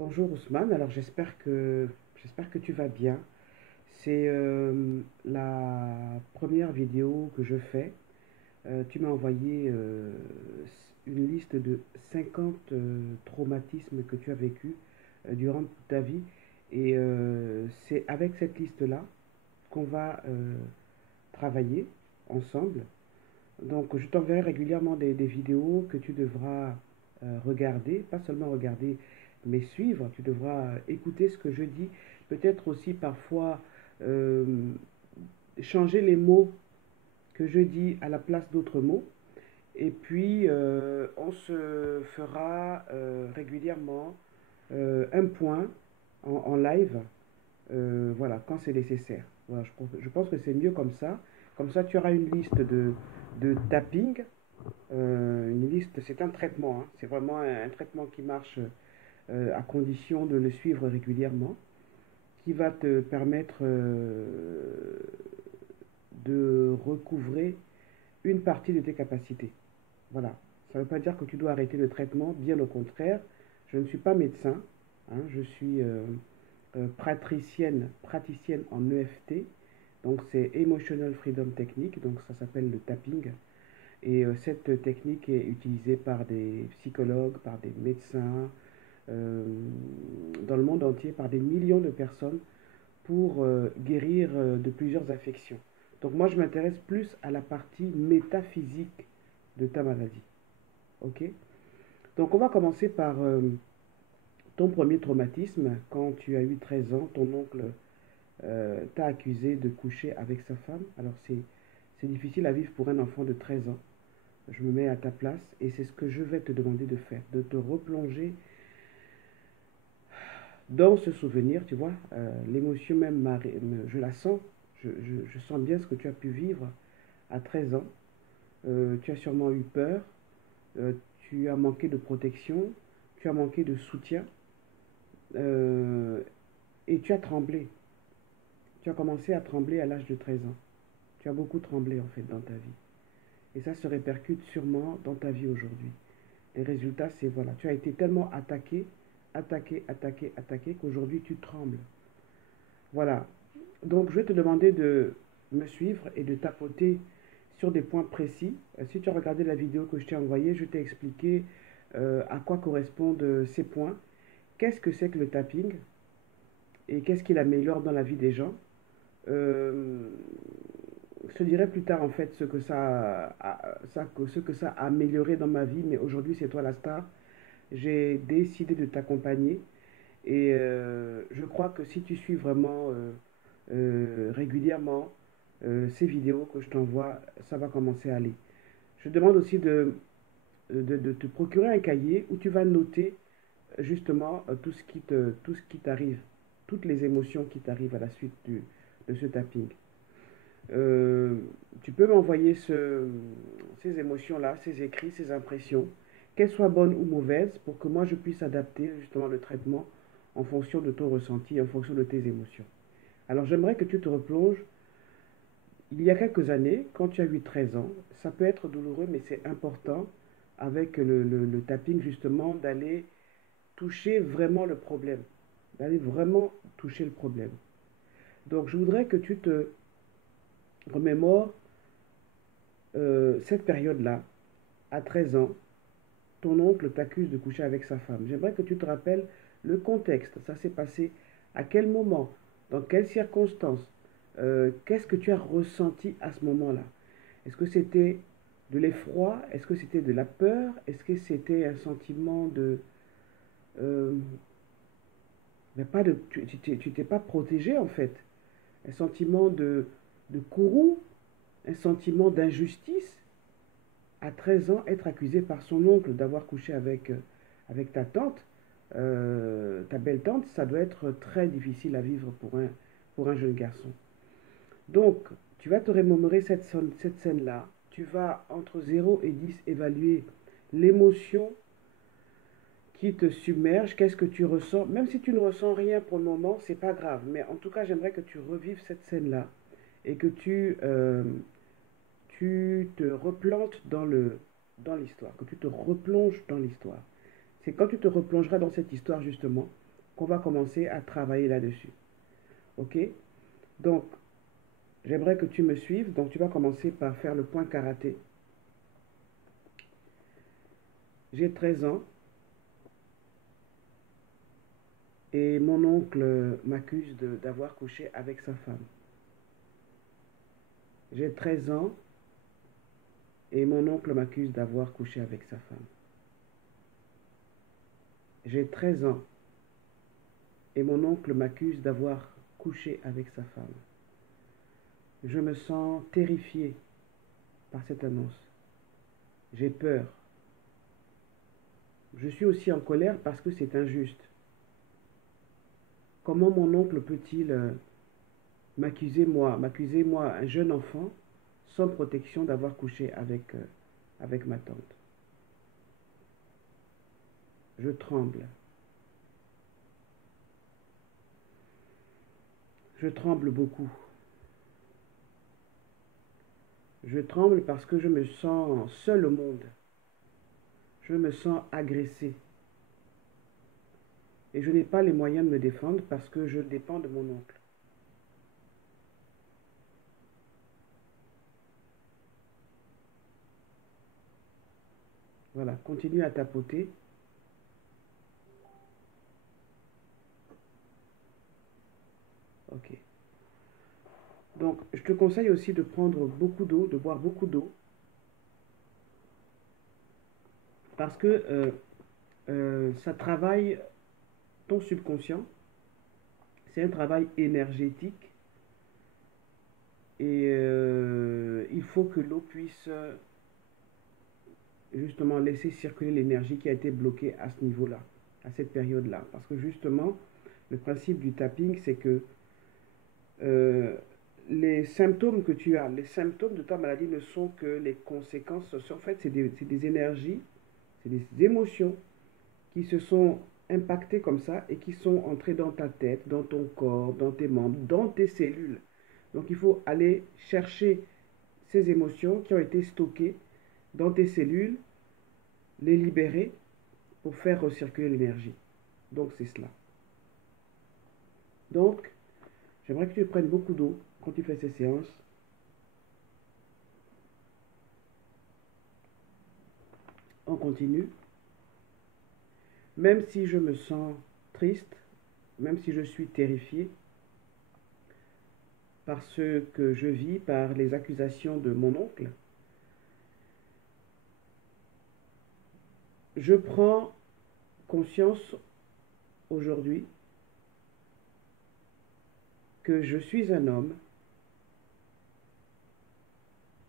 Bonjour Ousmane, alors j'espère que tu vas bien. C'est la première vidéo que je fais. Tu m'as envoyé une liste de 50 traumatismes que tu as vécu durant toute ta vie. Et c'est avec cette liste-là qu'on va travailler ensemble. Donc je t'enverrai régulièrement des vidéos que tu devras regarder, pas seulement regarder, mais suivre. Tu devras écouter ce que je dis, peut-être aussi parfois euh, changer les mots que je dis à la place d'autres mots. Et puis on se fera régulièrement un point en live, voilà, quand c'est nécessaire. Voilà, je pense que c'est mieux comme ça. Comme ça, tu auras une liste de tapping. Une liste, c'est un traitement, hein. C'est vraiment un traitement qui marche à condition de le suivre régulièrement, qui va te permettre de recouvrer une partie de tes capacités. Voilà. Ça ne veut pas dire que tu dois arrêter le traitement, bien au contraire. Je ne suis pas médecin, hein, je suis praticienne en EFT, donc c'est Emotional Freedom Technique, donc ça s'appelle le tapping. Et cette technique est utilisée par des psychologues, par des médecins, euh, dans le monde entier, par des millions de personnes pour guérir de plusieurs affections. Donc moi, je m'intéresse plus à la partie métaphysique de ta maladie. Ok. Donc on va commencer par ton premier traumatisme. Quand tu as eu 13 ans, ton oncle t'a accusé de coucher avec sa femme. Alors c'est difficile à vivre pour un enfant de 13 ans. Je me mets à ta place et c'est ce que je vais te demander de faire, de te replonger dans ce souvenir, tu vois. L'émotion même, je la sens, je sens bien ce que tu as pu vivre à 13 ans. Tu as sûrement eu peur, euh, tu as manqué de protection, tu as manqué de soutien euh, et tu as tremblé. Tu as commencé à trembler à l'âge de 13 ans. Tu as beaucoup tremblé en fait dans ta vie. Et ça se répercute sûrement dans ta vie aujourd'hui. Les résultats, c'est voilà, tu as été tellement attaqué qu'aujourd'hui tu trembles. Voilà. Donc je vais te demander de me suivre et de tapoter sur des points précis. Si tu as regardé la vidéo que je t'ai envoyée, je t'ai expliqué à quoi correspondent ces points, qu'est-ce que c'est que le tapping et qu'est-ce qu'il améliore dans la vie des gens. Euh, je te dirai plus tard en fait ce que ça a amélioré dans ma vie, mais aujourd'hui c'est toi la star. J'ai décidé de t'accompagner et je crois que si tu suis vraiment régulièrement ces vidéos que je t'envoie, ça va commencer à aller. Je te demande aussi de te procurer un cahier où tu vas noter justement tout ce qui t'arrive, toutes les émotions qui t'arrivent à la suite de ce tapping. Euh, Tu peux m'envoyer ces émotions-là, ces écrits, ces impressions, qu'elles soient bonnes ou mauvaises, pour que moi je puisse adapter justement le traitement en fonction de ton ressenti, en fonction de tes émotions. Alors j'aimerais que tu te replonges il y a quelques années, quand tu as eu 13 ans. Ça peut être douloureux, mais c'est important avec le tapping justement d'aller toucher vraiment le problème, d'aller vraiment toucher le problème. Donc je voudrais que tu te remémores cette période-là, à 13 ans, ton oncle t'accuse de coucher avec sa femme. J'aimerais que tu te rappelles le contexte. Ça s'est passé à quel moment, dans quelles circonstances, qu'est-ce que tu as ressenti à ce moment-là. Est-ce que c'était de l'effroi? Est-ce que c'était de la peur? Est-ce que c'était un sentiment de... euh, mais pas de tu t'es pas protégé en fait. Un sentiment de courroux, un sentiment d'injustice. À 13 ans, être accusé par son oncle d'avoir couché avec ta tante, ta belle-tante, ça doit être très difficile à vivre pour un jeune garçon. Donc, tu vas te remémorer cette scène-là. Tu vas, entre 0 et 10 évaluer l'émotion qui te submerge, qu'est-ce que tu ressens. Même si tu ne ressens rien pour le moment, c'est pas grave. Mais en tout cas, j'aimerais que tu revives cette scène-là et que tu te replantes dans l'histoire, que tu te replonges dans l'histoire. C'est quand tu te replongeras dans cette histoire, justement, qu'on va commencer à travailler là-dessus. Ok? Donc, j'aimerais que tu me suives. Donc, tu vas commencer par faire le point karaté. J'ai 13 ans et mon oncle m'accuse d'avoir couché avec sa femme. J'ai 13 ans et mon oncle m'accuse d'avoir couché avec sa femme. J'ai 13 ans et mon oncle m'accuse d'avoir couché avec sa femme. Je me sens terrifié par cette annonce. J'ai peur. Je suis aussi en colère parce que c'est injuste. Comment mon oncle peut-il m'accuser moi, un jeune enfant, sans protection d'avoir couché avec ma tante? Je tremble. Je tremble beaucoup. Je tremble parce que je me sens seul au monde. Je me sens agressé. Et je n'ai pas les moyens de me défendre parce que je dépends de mon oncle. Voilà, continue à tapoter. Ok. Donc, je te conseille aussi de prendre beaucoup d'eau, de boire beaucoup d'eau. Parce que ça travaille ton subconscient. C'est un travail énergétique. Et il faut que l'eau puisse justement laisser circuler l'énergie qui a été bloquée à ce niveau-là, à cette période-là. Parce que justement, le principe du tapping, c'est que les symptômes que tu as, les symptômes de ta maladie ne sont que les conséquences. En fait, c'est des énergies, c'est des émotions qui se sont impactées comme ça et qui sont entrées dans ta tête, dans ton corps, dans tes membres, dans tes cellules. Donc il faut aller chercher ces émotions qui ont été stockées dans tes cellules, les libérer pour faire recirculer l'énergie. Donc c'est cela. Donc, j'aimerais que tu prennes beaucoup d'eau quand tu fais ces séances. On continue. Même si je me sens triste, même si je suis terrifié par ce que je vis, par les accusations de mon oncle, je prends conscience aujourd'hui que je suis un homme,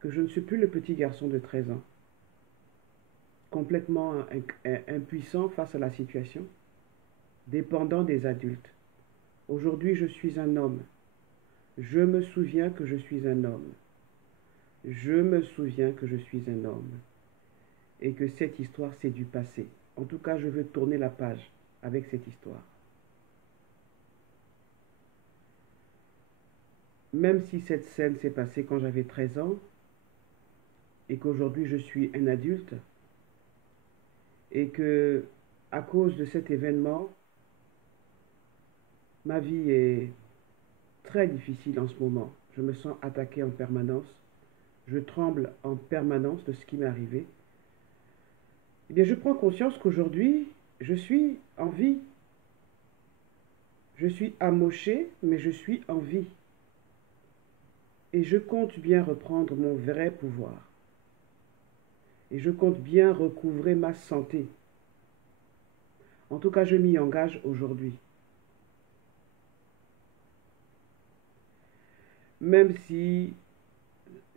que je ne suis plus le petit garçon de 13 ans, complètement impuissant face à la situation, dépendant des adultes. Aujourd'hui, je suis un homme. Je me souviens que je suis un homme. Je me souviens que je suis un homme. Et que cette histoire, c'est du passé. En tout cas, je veux tourner la page avec cette histoire. Même si cette scène s'est passée quand j'avais 13 ans, et qu'aujourd'hui je suis un adulte, et que, à cause de cet événement, ma vie est très difficile en ce moment. Je me sens attaqué en permanence. Je tremble en permanence de ce qui m'est arrivé. Eh bien, je prends conscience qu'aujourd'hui, je suis en vie. Je suis amoché, mais je suis en vie. Et je compte bien reprendre mon vrai pouvoir. Et je compte bien recouvrer ma santé. En tout cas, je m'y engage aujourd'hui. Même si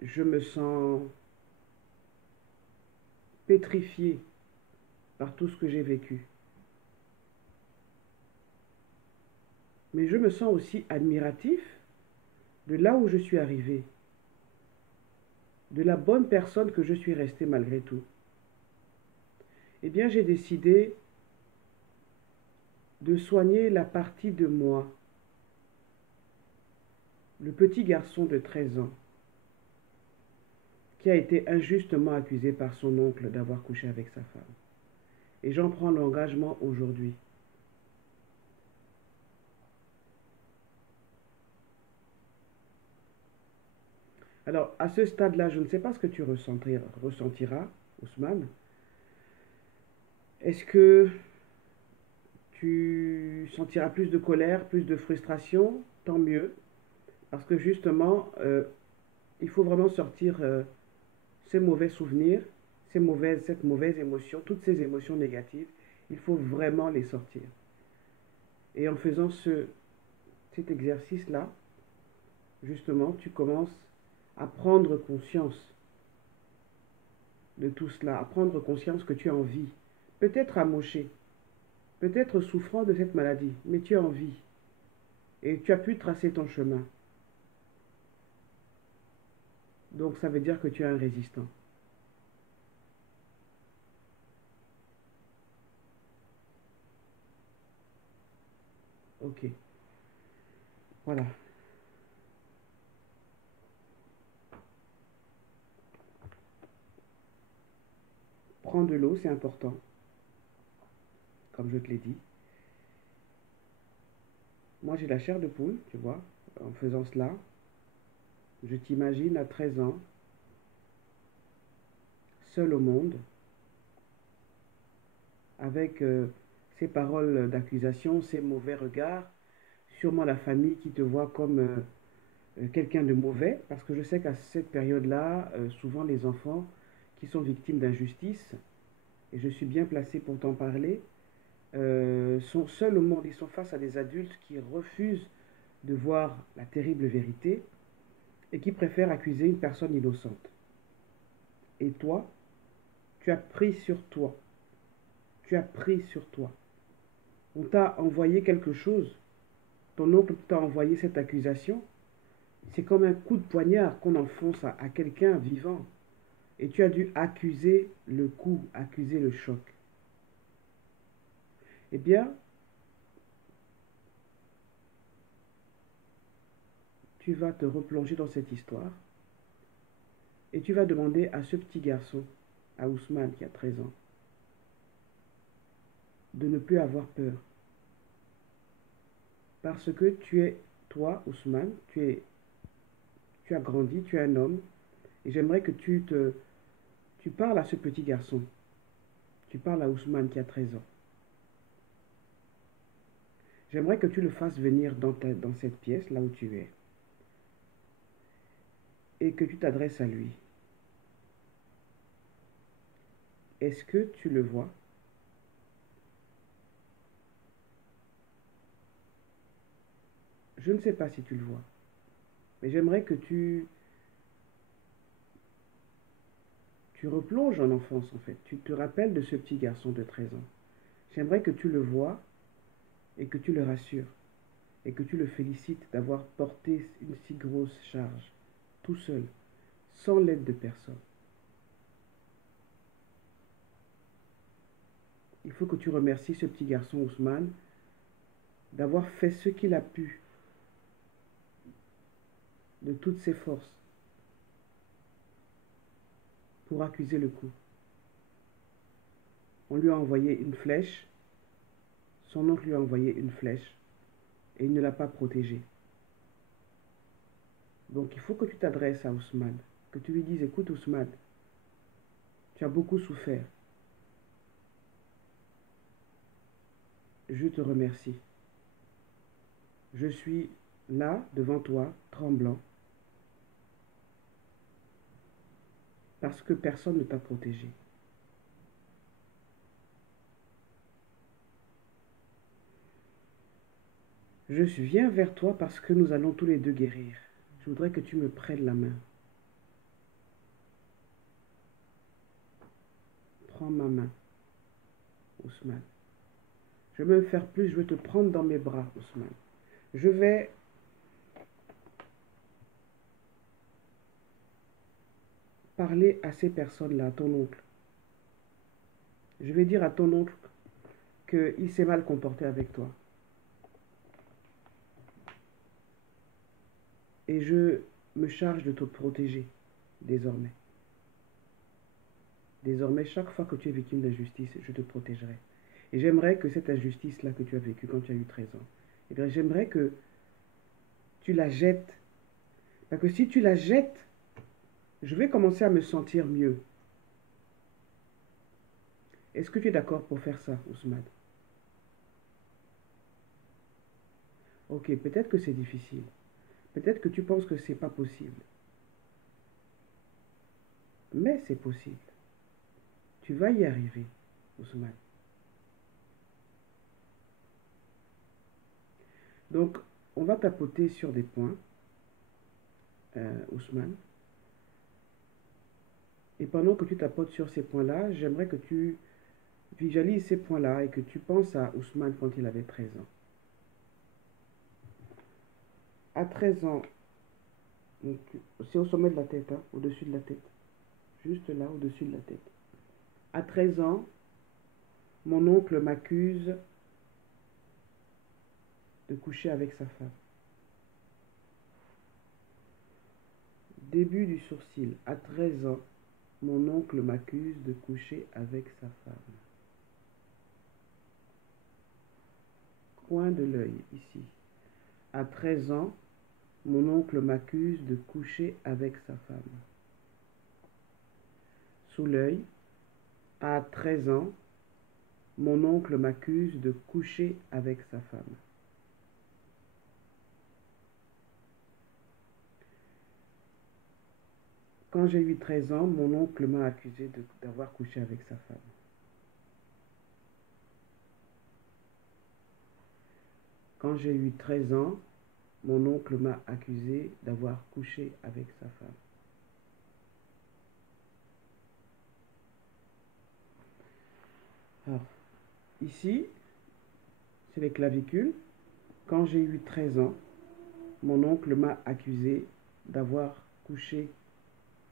je me sens pétrifié par tout ce que j'ai vécu. Mais je me sens aussi admiratif de là où je suis arrivé, de la bonne personne que je suis resté malgré tout. Eh bien, j'ai décidé de soigner la partie de moi, le petit garçon de 13 ans, qui a été injustement accusé par son oncle d'avoir couché avec sa femme. Et j'en prends l'engagement aujourd'hui. Alors, à ce stade-là, je ne sais pas ce que tu ressentiras, Ousmane. Est-ce que tu sentiras plus de colère, plus de frustration? Tant mieux. Parce que justement, il faut vraiment sortir ces mauvais souvenirs, cette mauvaise émotion, toutes ces émotions négatives. Il faut vraiment les sortir. Et en faisant cet exercice-là, justement, tu commences à prendre conscience de tout cela, à prendre conscience que tu as envie, peut-être amoché, peut-être souffrant de cette maladie, mais tu as envie et tu as pu tracer ton chemin. Donc ça veut dire que tu es un résistant. Ok, voilà. Prends de l'eau, c'est important, comme je te l'ai dit. Moi, j'ai la chair de poule, tu vois, en faisant cela. Je t'imagine à 13 ans, seul au monde, avec ces paroles d'accusation, ces mauvais regards, sûrement la famille qui te voit comme quelqu'un de mauvais, parce que je sais qu'à cette période-là, souvent les enfants qui sont victimes d'injustice, et je suis bien placé pour t'en parler, sont seuls au monde, ils sont face à des adultes qui refusent de voir la terrible vérité et qui préfèrent accuser une personne innocente. Et toi, tu as pris sur toi, tu as pris sur toi. On t'a envoyé quelque chose, ton oncle t'a envoyé cette accusation, c'est comme un coup de poignard qu'on enfonce à quelqu'un vivant. Et tu as dû accuser le coup, accuser le choc. Eh bien, tu vas te replonger dans cette histoire et tu vas demander à ce petit garçon, à Ousmane qui a 13 ans, de ne plus avoir peur. Parce que tu es, toi, Ousmane, tu as grandi, tu es un homme, et j'aimerais que tu parles à ce petit garçon. Tu parles à Ousmane qui a 13 ans. J'aimerais que tu le fasses venir dans cette pièce, là où tu es, et que tu t'adresses à lui. Est-ce que tu le vois? Je ne sais pas si tu le vois, mais j'aimerais que tu replonges en enfance en fait. Tu te rappelles de ce petit garçon de 13 ans. J'aimerais que tu le vois et que tu le rassures et que tu le félicites d'avoir porté une si grosse charge, tout seul, sans l'aide de personne. Il faut que tu remercies ce petit garçon Ousmane d'avoir fait ce qu'il a pu de toutes ses forces pour accuser le coup. On lui a envoyé une flèche, son oncle lui a envoyé une flèche et il ne l'a pas protégé. Donc il faut que tu t'adresses à Ousmane, que tu lui dises, écoute Ousmane, tu as beaucoup souffert, je te remercie. Je suis là devant toi, tremblant, parce que personne ne t'a protégé. Je viens vers toi parce que nous allons tous les deux guérir. Je voudrais que tu me prennes la main. Prends ma main, Ousmane. Je veux me faire plus, je veux te prendre dans mes bras, Ousmane. Je vais parler à ces personnes-là, à ton oncle. Je vais dire à ton oncle qu'il s'est mal comporté avec toi. Et je me charge de te protéger désormais. Désormais, chaque fois que tu es victime d'injustice, je te protégerai. Et j'aimerais que cette injustice-là que tu as vécue quand tu as eu 13 ans, eh bien, j'aimerais que tu la jettes. Parce que si tu la jettes, Je vais commencer à me sentir mieux. Est-ce que tu es d'accord pour faire ça, Ousmane? Ok, peut-être que c'est difficile. Peut-être que tu penses que c'est pas possible. Mais c'est possible. Tu vas y arriver, Ousmane. Donc, on va tapoter sur des points, Ousmane. Et pendant que tu tapotes sur ces points-là, j'aimerais que tu visualises ces points-là et que tu penses à Ousmane quand il avait 13 ans. À 13 ans, c'est au sommet de la tête, hein, au-dessus de la tête. Juste là, au-dessus de la tête. À 13 ans, mon oncle m'accuse de coucher avec sa femme. Début du sourcil. À 13 ans, mon oncle m'accuse de coucher avec sa femme. Coin de l'œil, ici. À 13 ans, mon oncle m'accuse de coucher avec sa femme. Sous l'œil. À 13 ans, mon oncle m'accuse de coucher avec sa femme. Quand j'ai eu 13 ans, mon oncle m'a accusé d'avoir couché avec sa femme. Quand j'ai eu 13 ans, mon oncle m'a accusé d'avoir couché avec sa femme. Alors, ici, c'est les clavicules. Quand j'ai eu 13 ans, mon oncle m'a accusé d'avoir couché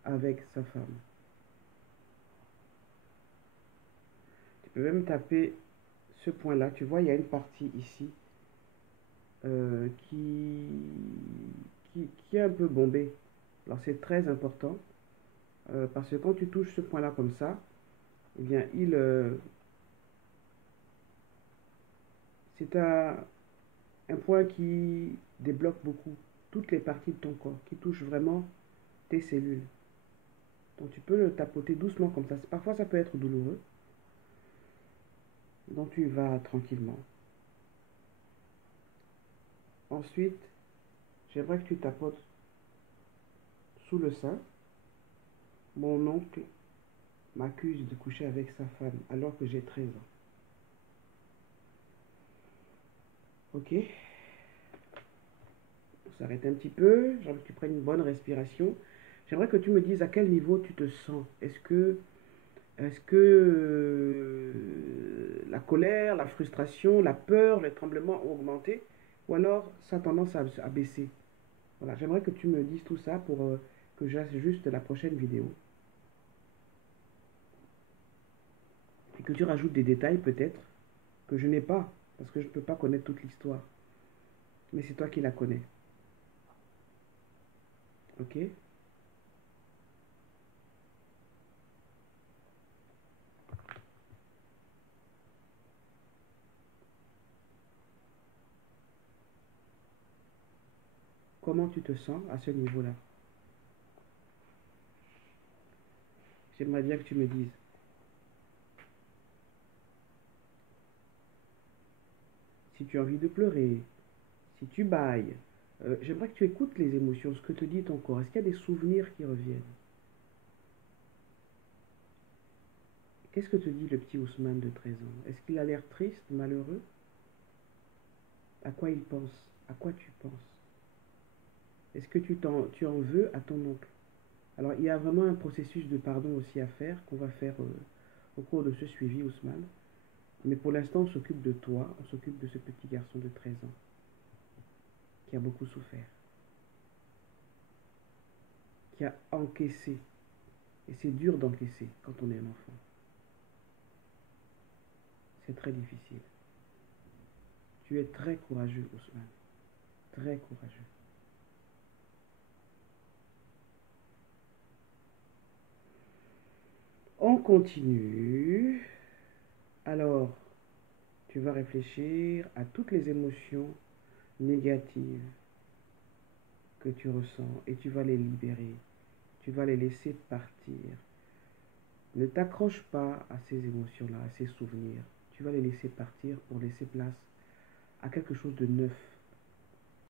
avec sa femme. Tu peux même taper ce point-là. Tu vois, il y a une partie ici qui est un peu bombée. Alors c'est très important parce que quand tu touches ce point-là comme ça, eh bien c'est un point qui débloque beaucoup toutes les parties de ton corps, qui touche vraiment tes cellules. Donc tu peux le tapoter doucement comme ça. Parfois ça peut être douloureux. Donc tu vas tranquillement. Ensuite, j'aimerais que tu tapotes sous le sein. Mon oncle m'accuse de coucher avec sa femme alors que j'ai 13 ans. Ok. On s'arrête un petit peu. J'aimerais que tu prennes une bonne respiration. J'aimerais que tu me dises à quel niveau tu te sens. Est-ce que la colère, la frustration, la peur, les tremblements ont augmenté ou alors ça a tendance à baisser? Voilà, j'aimerais que tu me dises tout ça pour que j'ajuste la prochaine vidéo. Et que tu rajoutes des détails peut-être que je n'ai pas, parce que je ne peux pas connaître toute l'histoire. Mais c'est toi qui la connais. Ok? Comment tu te sens à ce niveau-là? J'aimerais bien que tu me dises. Si tu as envie de pleurer, si tu bailles, j'aimerais que tu écoutes les émotions, ce que te dit ton corps. Est-ce qu'il y a des souvenirs qui reviennent? Qu'est-ce que te dit le petit Ousmane de 13 ans? Est-ce qu'il a l'air triste, malheureux? À quoi il pense? À quoi tu penses? Est-ce que tu en veux à ton oncle? Alors, il y a vraiment un processus de pardon aussi à faire, qu'on va faire au cours de ce suivi, Ousmane. Mais pour l'instant, on s'occupe de toi, on s'occupe de ce petit garçon de 13 ans qui a beaucoup souffert, qui a encaissé. Et c'est dur d'encaisser quand on est un enfant. C'est très difficile. Tu es très courageux, Ousmane. Très courageux. On continue. Alors, tu vas réfléchir à toutes les émotions négatives que tu ressens et tu vas les libérer Tu vas les laisser partir. Ne t'accroche pas à ces émotions-là, à ces souvenirs. Tu vas les laisser partir pour laisser place à quelque chose de neuf,